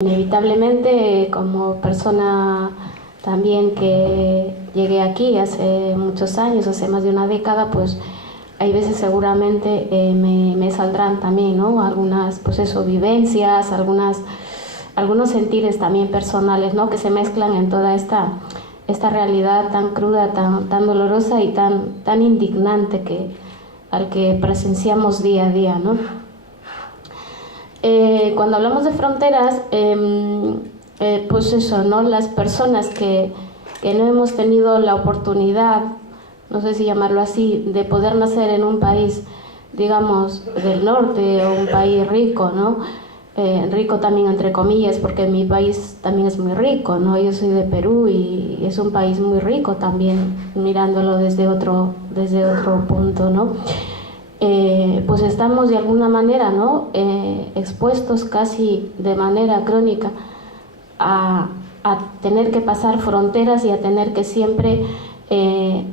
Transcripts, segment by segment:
Inevitablemente, como persona también que llegué aquí hace muchos años, hace más de una década, pues hay veces seguramente me saldrán también, ¿no? Algunas, pues eso, vivencias, algunos sentires también personales, ¿no? Que se mezclan en toda esta realidad tan cruda, tan dolorosa y tan indignante al que presenciamos día a día, ¿no? Cuando hablamos de fronteras, pues eso, ¿no? Las personas que no hemos tenido la oportunidad, no sé si llamarlo así, de poder nacer en un país, digamos, del norte o un país rico, ¿no? Rico también entre comillas, porque mi país también es muy rico, ¿no? Yo soy de Perú y es un país muy rico también, mirándolo desde otro punto, ¿no? Pues estamos de alguna manera, ¿no? Expuestos casi de manera crónica a tener que pasar fronteras y a tener que siempre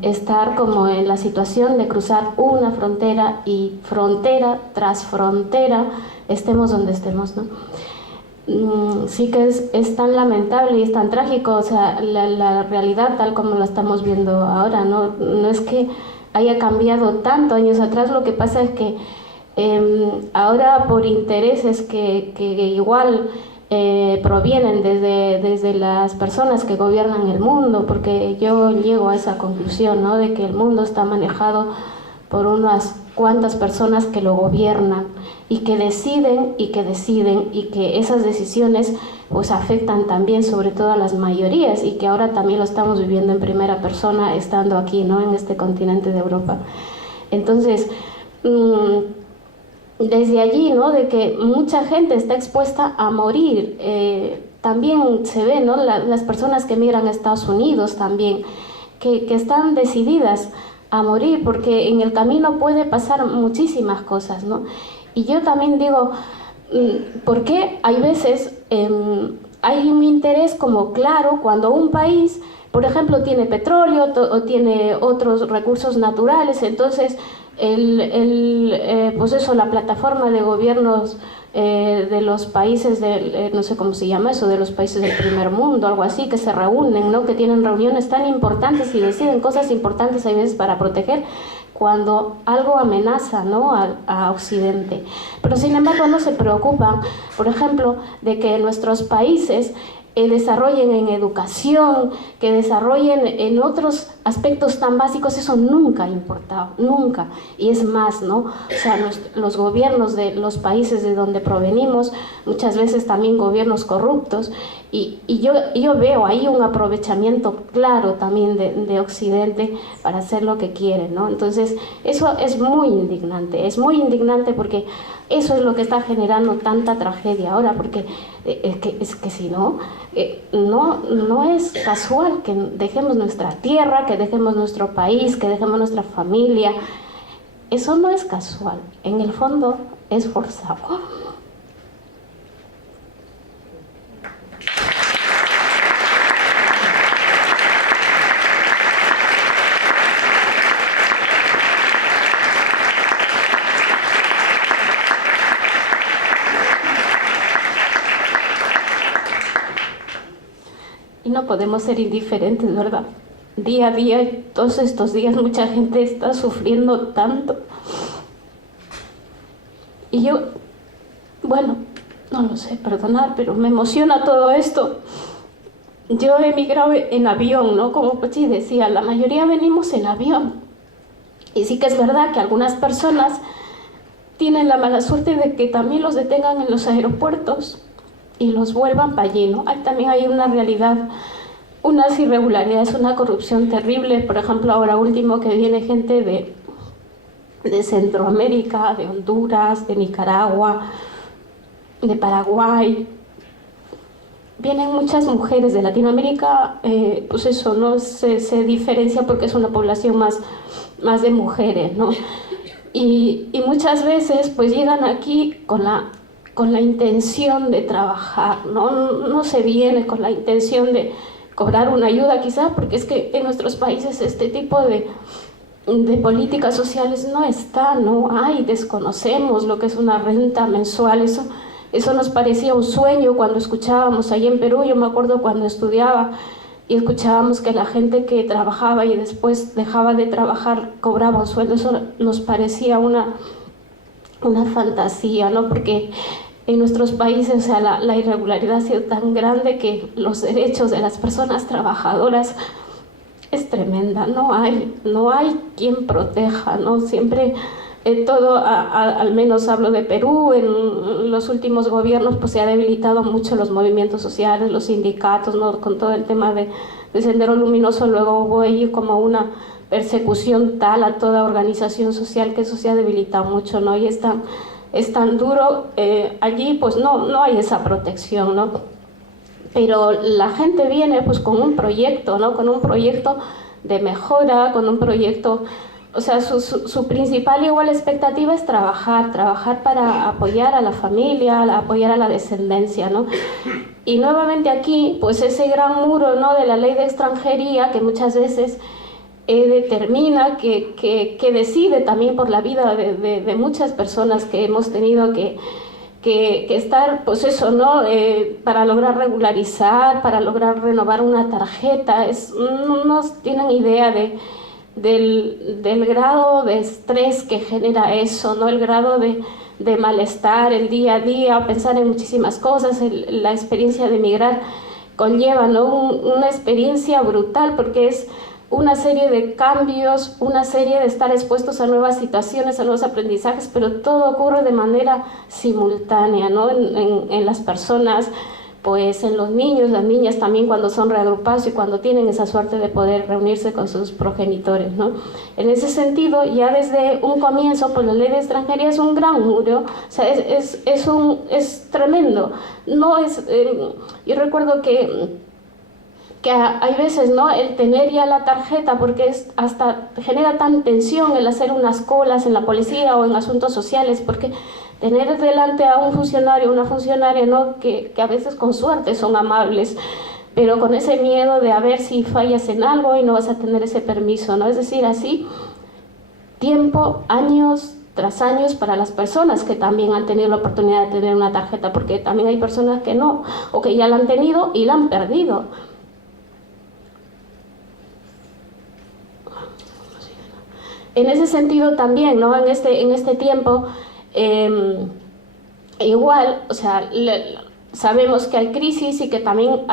estar como en la situación de cruzar una frontera y frontera tras frontera, estemos donde estemos, ¿no? Sí que es tan lamentable y es tan trágico, o sea, la realidad tal como la estamos viendo ahora, no es que haya cambiado tanto años atrás, lo que pasa es que ahora por intereses que igual provienen desde las personas que gobiernan el mundo, porque yo llego a esa conclusión, ¿no? De que el mundo está manejado por unas cuantas personas que lo gobiernan y que deciden y que esas decisiones pues afectan también sobre todo a las mayorías y que ahora también lo estamos viviendo en primera persona estando aquí, ¿no? En este continente de Europa. Entonces, desde allí, ¿no? De que mucha gente está expuesta a morir, también se ve, ¿no? Las personas que emigran a Estados Unidos también, que están decididas a morir, porque en el camino puede pasar muchísimas cosas, ¿no? Y yo también digo, ¿por qué hay veces hay un interés como claro cuando un país, por ejemplo, tiene petróleo o tiene otros recursos naturales, entonces pues eso, la plataforma de gobiernos de los países, no sé cómo se llama eso, de los países del primer mundo, algo así, que se reúnen, ¿no? Que tienen reuniones tan importantes y deciden cosas importantes a veces para proteger cuando algo amenaza, ¿no? a Occidente. Pero sin embargo no se preocupan, por ejemplo, de que nuestros países desarrollen en educación, que desarrollen en otros aspectos tan básicos. Eso nunca ha importado, nunca. Y es más, ¿no? O sea, los gobiernos de los países de donde provenimos, muchas veces también gobiernos corruptos, y yo veo ahí un aprovechamiento claro también de Occidente para hacer lo que quiere, ¿no? Entonces, eso es muy indignante porque eso es lo que está generando tanta tragedia ahora, porque es que si no, no es casual que dejemos nuestra tierra, que dejemos nuestro país, que dejemos nuestra familia. Eso no es casual, en el fondo es forzado. Y no podemos ser indiferentes, ¿verdad? Día a día, todos estos días, mucha gente está sufriendo tanto. Y yo, bueno, no lo sé, perdonar, pero me emociona todo esto. Yo he emigrado en avión, ¿no? Como Pochi decía, la mayoría venimos en avión. Y sí que es verdad que algunas personas tienen la mala suerte de que también los detengan en los aeropuertos y los vuelvan para allí, ¿no? También hay una realidad, unas irregularidades, una corrupción terrible. Por ejemplo, ahora último que viene gente de Centroamérica, de Honduras, de Nicaragua, de Paraguay. Vienen muchas mujeres de Latinoamérica, pues eso no se diferencia porque es una población más de mujeres, ¿no? Y muchas veces pues llegan aquí con la intención de trabajar, no se viene con la intención de cobrar una ayuda quizá, porque es que en nuestros países este tipo de políticas sociales no está, no hay, desconocemos lo que es una renta mensual, eso Eso nos parecía un sueño cuando escuchábamos allí en Perú. Yo me acuerdo cuando estudiaba y escuchábamos que la gente que trabajaba y después dejaba de trabajar cobraba un sueldo. Eso nos parecía una fantasía, ¿no? Porque en nuestros países, o sea, la irregularidad ha sido tan grande que los derechos de las personas trabajadoras es tremenda. No hay quien proteja, ¿no? Siempre todo, al menos hablo de Perú, en los últimos gobiernos pues se ha debilitado mucho los movimientos sociales, los sindicatos, ¿no? Con todo el tema de Sendero Luminoso. Luego hubo ahí como una persecución tal a toda organización social que eso se ha debilitado mucho, ¿no? Y es tan duro, allí pues no hay esa protección, ¿no? Pero la gente viene pues con un proyecto, ¿no? Con un proyecto de mejora, con un proyecto, o sea, su principal igual expectativa es trabajar para apoyar a la familia, apoyar a la descendencia, ¿no? Y nuevamente aquí, pues ese gran muro, ¿no? De la ley de extranjería que muchas veces determina, que decide también por la vida de muchas personas que hemos tenido que estar, pues eso, ¿no? Para lograr regularizar, para lograr renovar una tarjeta. No tienen idea del grado de estrés que genera eso, ¿no? El grado de malestar, el día a día, pensar en muchísimas cosas. La experiencia de emigrar conlleva, ¿no? Una experiencia brutal, porque es una serie de cambios, una serie de estar expuestos a nuevas situaciones, a nuevos aprendizajes, pero todo ocurre de manera simultánea, ¿no? En las personas, pues en los niños, las niñas también, cuando son reagrupados y cuando tienen esa suerte de poder reunirse con sus progenitores, ¿no? En ese sentido, ya desde un comienzo, pues la ley de extranjería es un gran muro, o sea, es tremendo. No es, yo recuerdo que hay veces, ¿no? El tener ya la tarjeta, porque hasta genera tan tensión el hacer unas colas en la policía o en asuntos sociales, porque tener delante a un funcionario, una funcionaria, ¿no? Que a veces con suerte son amables, pero con ese miedo de a ver si fallas en algo y no vas a tener ese permiso, ¿no? Es decir, así, tiempo, años tras años para las personas que también han tenido la oportunidad de tener una tarjeta, porque también hay personas que no, o que ya la han tenido y la han perdido. En ese sentido también, ¿no? En este tiempo, igual, o sea, sabemos que hay crisis y que también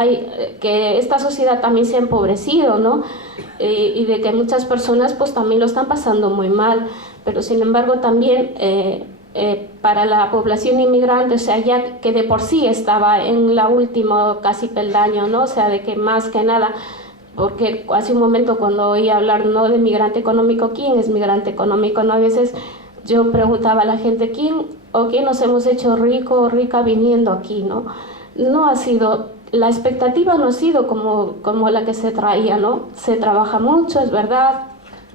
que esta sociedad también se ha empobrecido, ¿no? Y de que muchas personas pues también lo están pasando muy mal, pero sin embargo también para la población inmigrante, o sea, ya que de por sí estaba en la última casi peldaño, ¿no? O sea, de que más que nada, porque hace un momento cuando oí hablar, ¿no? De migrante económico, ¿quién es migrante económico? ¿No? A veces yo preguntaba a la gente, ¿quién nos hemos hecho rico o rica viniendo aquí? ¿No? No ha sido, la expectativa no ha sido como la que se traía, ¿no? Se trabaja mucho, es verdad,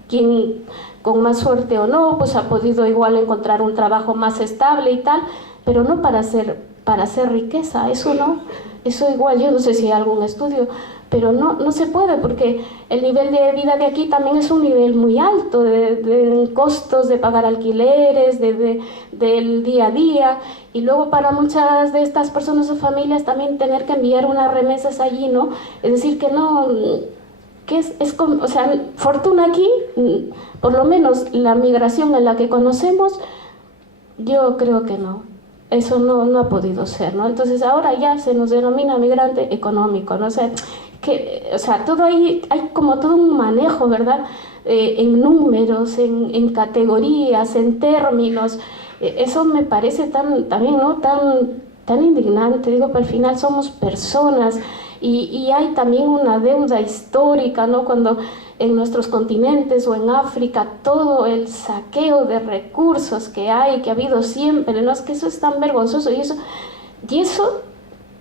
quien con más suerte o no, pues ha podido igual encontrar un trabajo más estable y tal, pero no para hacer riqueza, eso no, eso igual, yo no sé si hay algún estudio, pero no se puede, porque el nivel de vida de aquí también es un nivel muy alto de costos de pagar alquileres, del día a día, y luego para muchas de estas personas o familias también tener que enviar unas remesas allí, ¿no? Es decir, que no, que o sea, fortuna aquí, por lo menos la migración en la que conocemos, yo creo que no. Eso no ha podido ser, ¿no? Entonces ahora ya se nos denomina migrante económico, ¿no? O sea, todo ahí hay como todo un manejo, ¿verdad? En números, en categorías, en términos. Eso me parece también, ¿no? Tan indignante. Digo, pero al final somos personas y hay también una deuda histórica, ¿no? Cuando en nuestros continentes o en África todo el saqueo de recursos que ha habido siempre, ¿no? Es que eso es tan vergonzoso y eso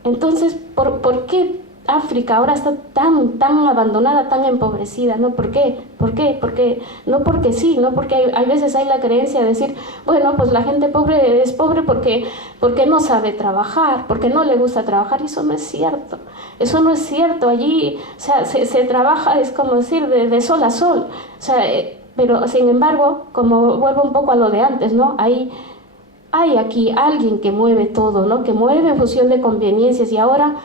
entonces, ¿por qué África ahora está tan abandonada, tan empobrecida? ¿No? ¿Por qué? Porque no porque sí, no porque hay veces hay la creencia de decir, bueno, pues la gente pobre es pobre porque no sabe trabajar, porque no le gusta trabajar, y eso no es cierto. Eso no es cierto. Allí, o sea, se trabaja, es como decir, de sol a sol. O sea, pero sin embargo, como vuelvo un poco a lo de antes, ¿no? Hay hay aquí alguien que mueve todo, ¿no? Que mueve en función de conveniencias, y ahora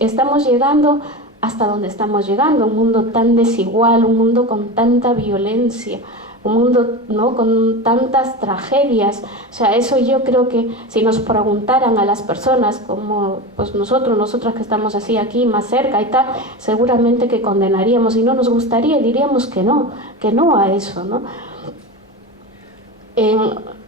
estamos llegando hasta donde estamos llegando, un mundo tan desigual, un mundo con tanta violencia, un mundo, ¿no?, con tantas tragedias. O sea, eso yo creo que si nos preguntaran a las personas como pues nosotras que estamos así aquí más cerca y tal, seguramente que condenaríamos y no nos gustaría, diríamos que no a eso, ¿no?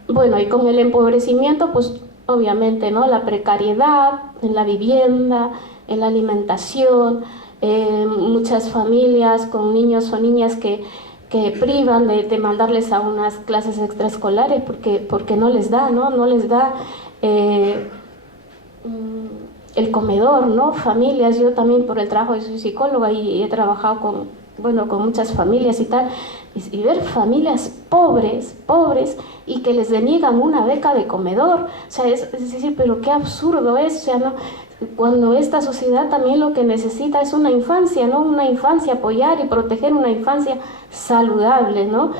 Bueno, y con el empobrecimiento, pues obviamente, ¿no?, la precariedad en la vivienda, en la alimentación, muchas familias con niños o niñas que privan de mandarles a unas clases extraescolares porque no les da, no les da el comedor, ¿no? Familias, yo también por el trabajo, yo soy psicóloga y he trabajado con muchas familias y tal, y ver familias pobres y que les deniegan una beca de comedor, o sea, es decir, pero qué absurdo es, o sea, ¿no? Cuando esta sociedad también lo que necesita es una infancia, ¿no? Una infancia, apoyar y proteger una infancia saludable, ¿no?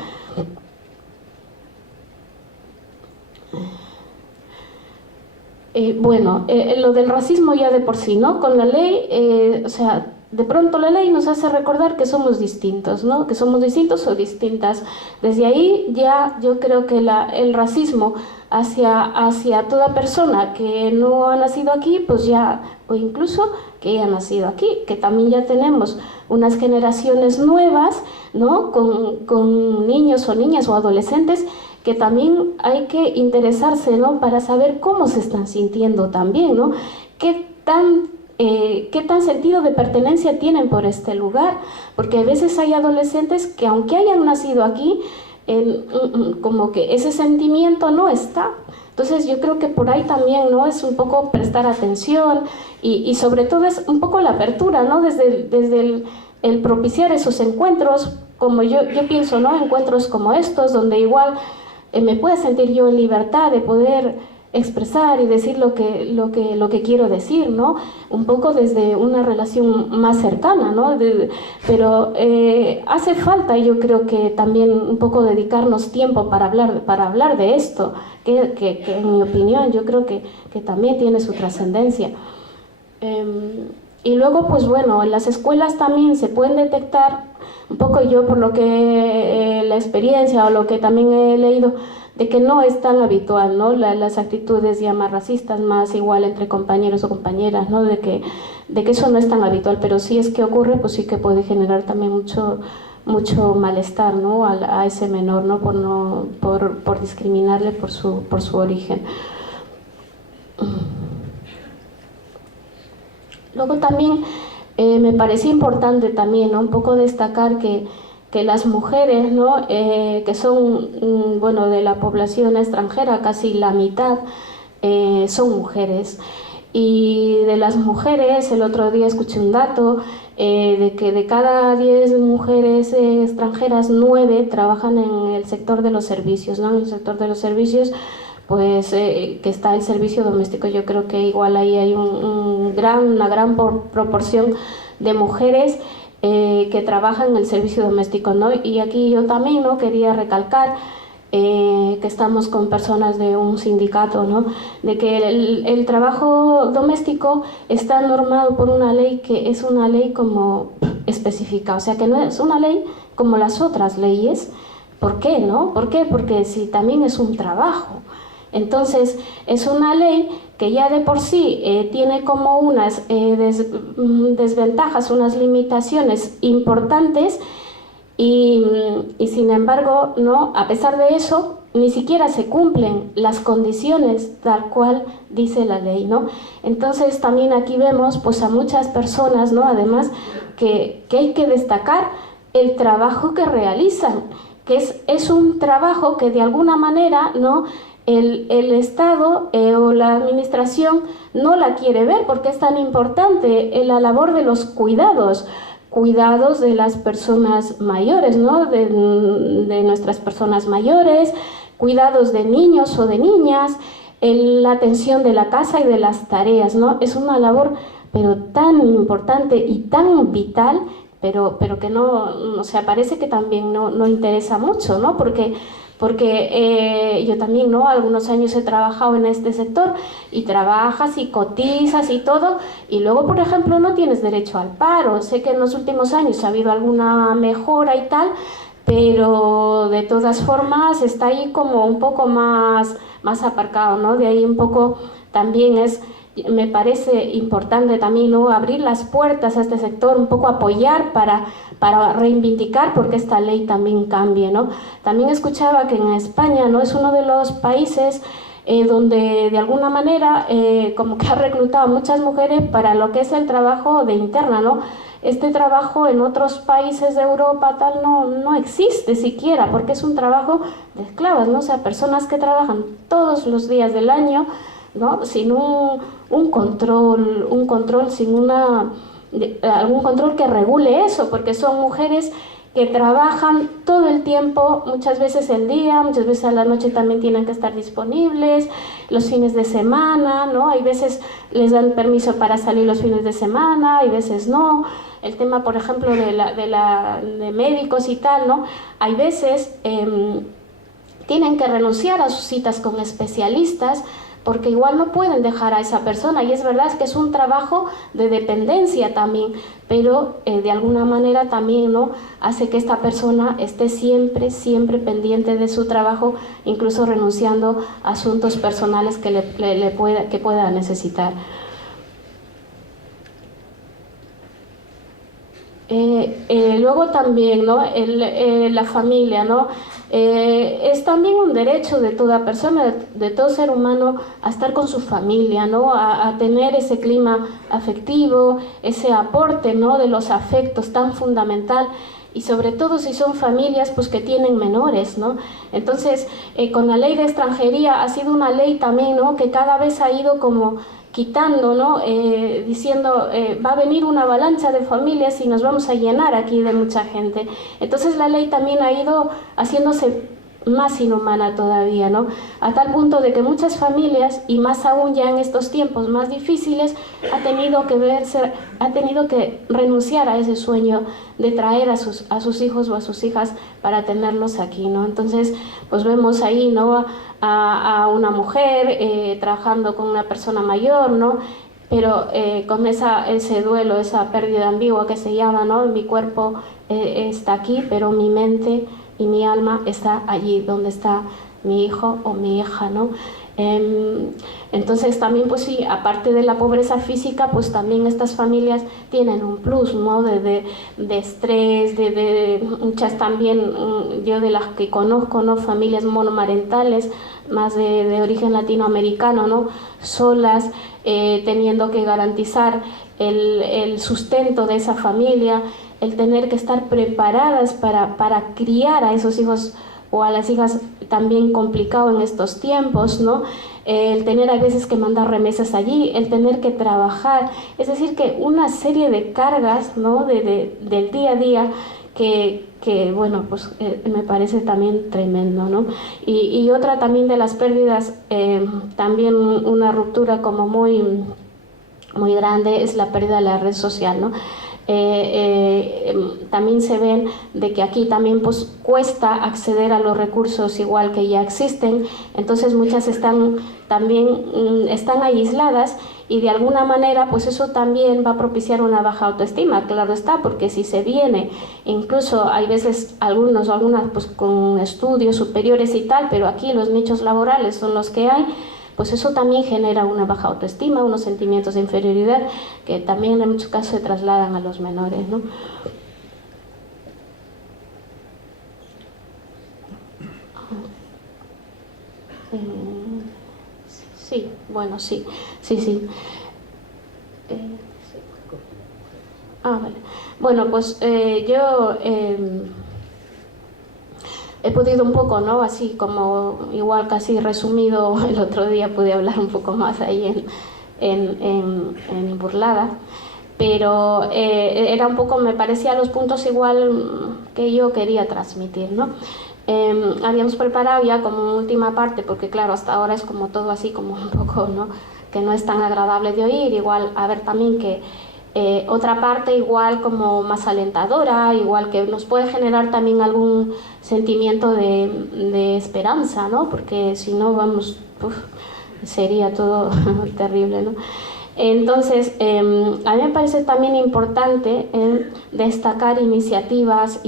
Bueno, lo del racismo ya de por sí, ¿no? Con la ley, o sea, de pronto la ley nos hace recordar que somos distintos, ¿no? Que somos distintos o distintas. Desde ahí ya yo creo que el racismo hacia toda persona que no ha nacido aquí, pues ya, o incluso que haya nacido aquí, que también ya tenemos unas generaciones nuevas, ¿no? Con niños o niñas o adolescentes que también hay que interesarse, ¿no?, para saber cómo se están sintiendo también, ¿no? ¿Qué tan sentido de pertenencia tienen por este lugar? Porque a veces hay adolescentes que aunque hayan nacido aquí, como que ese sentimiento no está. Entonces yo creo que por ahí también, ¿no?, es un poco prestar atención y sobre todo es un poco la apertura, ¿no?, desde el propiciar esos encuentros, como yo pienso, ¿no?, encuentros como estos, donde igual me pueda sentir yo en libertad de poder expresar y decir lo que quiero decir, ¿no? Un poco desde una relación más cercana, ¿no? Pero hace falta, yo creo que también un poco dedicarnos tiempo para hablar de esto, que en mi opinión yo creo que también tiene su trascendencia. Y luego, pues bueno, en las escuelas también se pueden detectar, un poco yo por lo que la experiencia o lo que también he leído, de que no es tan habitual, ¿no?, las actitudes ya más racistas, más igual entre compañeros o compañeras, ¿no?, de que eso no es tan habitual, pero si es que ocurre, pues sí que puede generar también mucho malestar, ¿no?, a ese menor, ¿no?, por discriminarle por su origen. Luego también me parece importante también, ¿no?, un poco destacar que las mujeres, ¿no?, que son, bueno, de la población extranjera, casi la mitad son mujeres. Y de las mujeres, el otro día escuché un dato de que de cada 10 mujeres extranjeras, 9 trabajan en el sector de los servicios, ¿no? En el sector de los servicios, pues que está el servicio doméstico. Yo creo que igual ahí hay una gran proporción de mujeres que trabajan en el servicio doméstico, ¿no? Y aquí yo también, ¿no?, quería recalcar que estamos con personas de un sindicato, ¿no?, de que el trabajo doméstico está normado por una ley que es una ley como específica, o sea que no es una ley como las otras leyes. ¿Por qué, no? ¿Por qué? Porque si también es un trabajo. Entonces es una ley que ya de por sí tiene como unas desventajas, unas limitaciones importantes y sin embargo, ¿no?, a pesar de eso ni siquiera se cumplen las condiciones tal cual dice la ley, ¿no? Entonces también aquí vemos pues a muchas personas, ¿no?, además que hay que destacar el trabajo que realizan, que es un trabajo que de alguna manera, ¿no?, el Estado o la administración no la quiere ver porque es tan importante la labor de los cuidados de las personas mayores, ¿no?, de nuestras personas mayores, cuidados de niños o de niñas, la atención de la casa y de las tareas, ¿no? Es una labor pero tan importante y tan vital pero que no, o sea, parece que también no interesa mucho, ¿no? Porque yo también, ¿no? Algunos años he trabajado en este sector y trabajas y cotizas y todo, y luego, por ejemplo, no tienes derecho al paro. Sé que en los últimos años ha habido alguna mejora y tal, pero de todas formas está ahí como un poco más aparcado, ¿no? De ahí un poco también me parece importante también, ¿no? Abrir las puertas a este sector, un poco apoyar para reivindicar porque esta ley también cambie, ¿no? También escuchaba que en España, ¿no? Es uno de los países donde de alguna manera como que ha reclutado a muchas mujeres para lo que es el trabajo de interna, ¿no? Este trabajo en otros países de Europa tal no existe siquiera, porque es un trabajo de esclavas, ¿no? O sea, personas que trabajan todos los días del año, ¿no? Sin un control, sin algún control que regule eso, porque son mujeres que trabajan todo el tiempo, muchas veces el día, muchas veces a la noche también tienen que estar disponibles, los fines de semana, ¿no? Hay veces les dan permiso para salir los fines de semana, hay veces no. El tema, por ejemplo, de médicos y tal, ¿no? Hay veces tienen que renunciar a sus citas con especialistas porque igual no pueden dejar a esa persona, y es verdad que es un trabajo de dependencia también, pero de alguna manera también, ¿no? Hace que esta persona esté siempre pendiente de su trabajo, incluso renunciando a asuntos personales que pueda necesitar. Luego también, ¿no? La familia, ¿no? Es también un derecho de toda persona, de todo ser humano, a estar con su familia, ¿no? A tener ese clima afectivo, ese aporte, ¿no? De los afectos tan fundamental, y sobre todo si son familias pues que tienen menores, ¿no? Entonces, con la ley de extranjería ha sido una ley también, ¿no? Que cada vez ha ido como quitando, ¿no? Diciendo va a venir una avalancha de familias y nos vamos a llenar aquí de mucha gente. Entonces la ley también ha ido haciéndose más inhumana todavía, ¿no? A tal punto de que muchas familias, y más aún ya en estos tiempos más difíciles, ha tenido que renunciar a ese sueño de traer a sus hijos o a sus hijas para tenerlos aquí, ¿no? Entonces, pues vemos ahí, ¿no? A una mujer trabajando con una persona mayor, ¿no? Pero con ese duelo, esa pérdida ambigua que se llama, ¿no? Mi cuerpo está aquí, pero mi mente y mi alma está allí donde está mi hijo o mi hija, ¿no? Entonces también, pues sí, aparte de la pobreza física, pues también estas familias tienen un plus, ¿no? De estrés, de muchas también, yo de las que conozco, ¿no? Familias monomarentales, más de origen latinoamericano, ¿no? Solas, teniendo que garantizar el sustento de esa familia, el tener que estar preparadas para criar a esos hijos o a las hijas, también complicado en estos tiempos, ¿no? El tener a veces que mandar remesas allí, el tener que trabajar, es decir, que una serie de cargas, ¿no? Del día a día que bueno, pues me parece también tremendo, ¿no? Y otra también de las pérdidas, también una ruptura como muy grande, es la pérdida de la red social, ¿no? También se ven de que aquí también pues cuesta acceder a los recursos igual que ya existen, entonces muchas están aisladas, y de alguna manera pues eso también va a propiciar una baja autoestima, claro está, porque si se viene, incluso hay veces algunos o algunas pues con estudios superiores y tal, pero aquí los nichos laborales son los que hay, pues eso también genera una baja autoestima, unos sentimientos de inferioridad que también en muchos casos se trasladan a los menores, ¿no? Sí, bueno, sí. Vale. Bueno, pues yo he podido un poco, ¿no? Así como igual casi resumido, el otro día pude hablar un poco más ahí en Burlada, pero era un poco, me parecía los puntos igual que yo quería transmitir, ¿no? Habíamos preparado ya como última parte, porque claro, hasta ahora es como todo así como un poco, ¿no? Que no es tan agradable de oír, igual a ver también que otra parte igual como más alentadora, igual que nos puede generar también algún sentimiento de esperanza, ¿no? Porque si no, vamos, sería todo terrible, ¿no? Entonces, a mí me parece también importante destacar iniciativas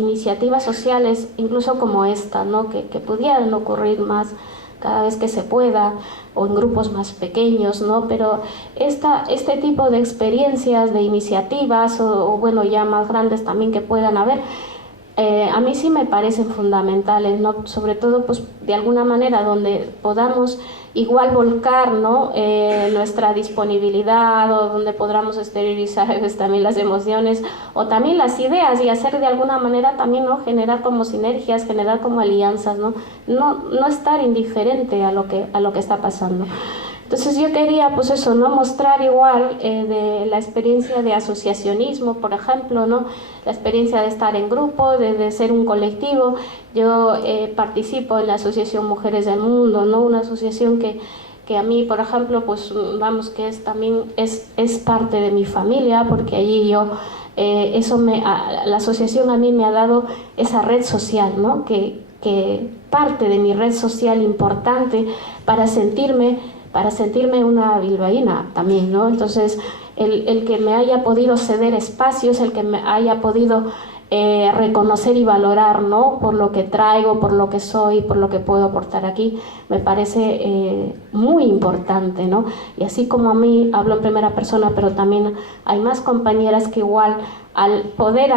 sociales, incluso como esta, ¿no? que pudieran ocurrir más cada vez que se pueda, o en grupos más pequeños, ¿no? Pero este tipo de experiencias, de iniciativas, o bueno, ya más grandes también que puedan haber, a mí sí me parecen fundamentales, ¿no? Sobre todo, pues, de alguna manera donde podamos igual volcar, ¿no? Nuestra disponibilidad, o donde podamos exteriorizar pues, también las emociones o también las ideas, y hacer de alguna manera también, ¿no? Generar como sinergias, generar como alianzas, ¿no? No estar indiferente a lo que está pasando. Entonces yo quería, pues eso, ¿no? Mostrar igual de la experiencia de asociacionismo, por ejemplo, ¿no? La experiencia de estar en grupo, de ser un colectivo. Yo participo en la Asociación Mujeres del Mundo, ¿no? Una asociación que a mí, por ejemplo, pues vamos, que también es parte de mi familia, porque allí yo, la asociación a mí me ha dado esa red social, ¿no? Que parte de mi red social importante para sentirme una bilbaína también, ¿no? Entonces, el que me haya podido ceder espacios, el que me haya podido reconocer y valorar, ¿no? Por lo que traigo, por lo que soy, por lo que puedo aportar aquí, me parece muy importante, ¿no? Y así como a mí, hablo en primera persona, pero también hay más compañeras que igual, al poder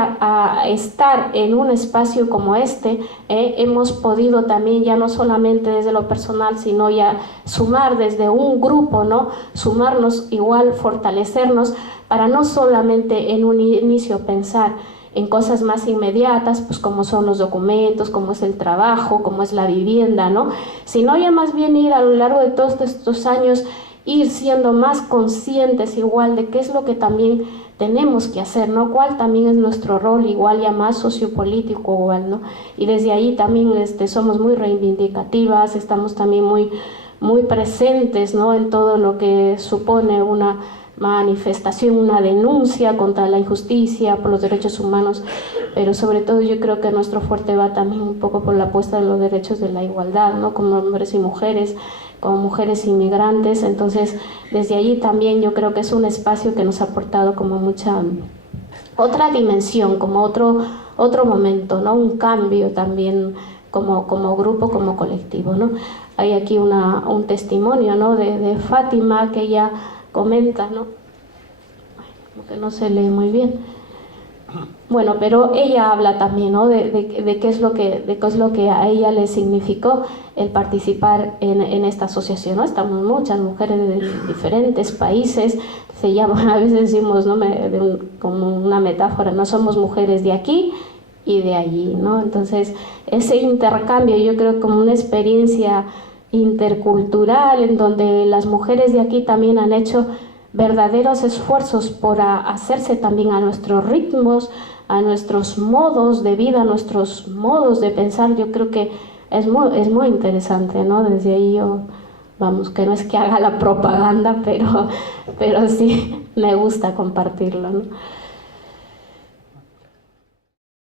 estar en un espacio como este, hemos podido también, ya no solamente desde lo personal, sino ya sumar desde un grupo, ¿no? Sumarnos igual, fortalecernos, para no solamente en un inicio pensar en cosas más inmediatas, pues como son los documentos, como es el trabajo, como es la vivienda, ¿no? Sino ya más bien ir a lo largo de todos estos años, ir siendo más conscientes igual de qué es lo que también tenemos que hacer, ¿no? Cuál también es nuestro rol, igual ya más sociopolítico igual, ¿no? Y desde ahí también somos muy reivindicativas, estamos también muy presentes, ¿no? En todo lo que supone una manifestación, una denuncia contra la injusticia, por los derechos humanos, pero sobre todo yo creo que nuestro fuerte va también un poco por la apuesta de los derechos de la igualdad, ¿no? Como hombres y mujeres, como mujeres inmigrantes. Entonces desde allí también yo creo que es un espacio que nos ha aportado como mucha otra dimensión, como otro momento, ¿no? Un cambio también como grupo, como colectivo, ¿no? Hay aquí un testimonio, ¿no? de Fátima, que ella comenta, ¿no? Como que no se lee muy bien. Bueno, pero ella habla también, ¿no? de qué es lo que a ella le significó el participar en esta asociación, ¿no? Estamos muchas mujeres de diferentes países, se llama, a veces decimos, ¿no? Como una metáfora, no somos mujeres de aquí y de allí, ¿no? Entonces ese intercambio, yo creo, como una experiencia intercultural en donde las mujeres de aquí también han hecho verdaderos esfuerzos por hacerse también a nuestros ritmos, a nuestros modos de vida, a nuestros modos de pensar. Yo creo que es muy interesante, ¿no? Desde ahí yo, vamos, que no es que haga la propaganda, pero sí me gusta compartirlo, ¿no?